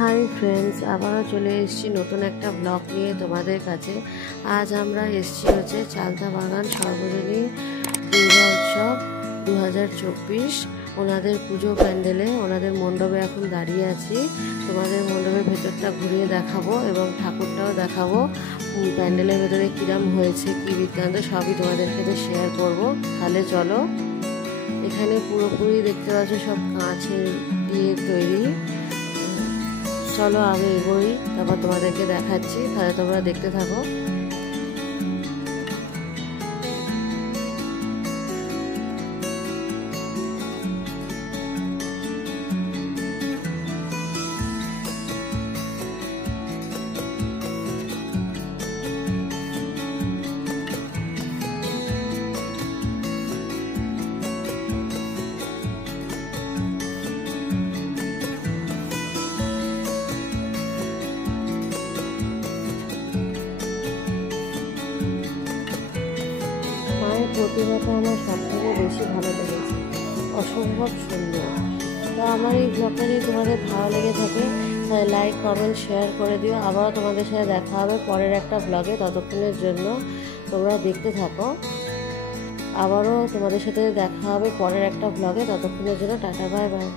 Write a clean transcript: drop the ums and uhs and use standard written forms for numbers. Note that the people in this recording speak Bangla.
হাই ফ্রেন্ডস, আবারও চলে এসেছি নতুন একটা ব্লগ নিয়ে তোমাদের কাছে। আজ আমরা এসেছি হচ্ছে চালতা বাগান সর্বজনীন দুর্গা উৎসব 2024 ওনাদের পুজো প্যান্ডেলে, ওনাদের মণ্ডপে এখন দাঁড়িয়ে আছি। তোমাদের মণ্ডপের ভেতরটা ঘুরিয়ে দেখাবো এবং ঠাকুরটাও দেখাবো। প্যান্ডেলের ভেতরে কিরম হয়েছে, কী বৃত্তান্ত সবই তোমাদের সাথে শেয়ার করব। তাহলে চলো। এখানে পুরোপুরি দেখতে পাচ্ছ সব কাঁচের দিয়ে তৈরি। চলো আগে এগোই, তারপর তোমাদেরকে দেখাচ্ছি, তাহলে তোমরা দেখতে থাকো। মায়ের প্রতিমাটা আমার সবথেকে বেশি ভালো লেগেছে, অসম্ভব সুন্দর। তো আমার এই ব্লগটা যদি তোমাদের ভালো লেগে থাকে তাহলে লাইক, কমেন্ট, শেয়ার করে দিও। আবারও তোমাদের সাথে দেখা হবে পরের একটা ব্লগে। ততক্ষণের জন্য তোমরা দেখতে থাকো। আবারও তোমাদের সাথে দেখা হবে পরের একটা ব্লগে। ততক্ষণের জন্য টাটা, বাই বাই।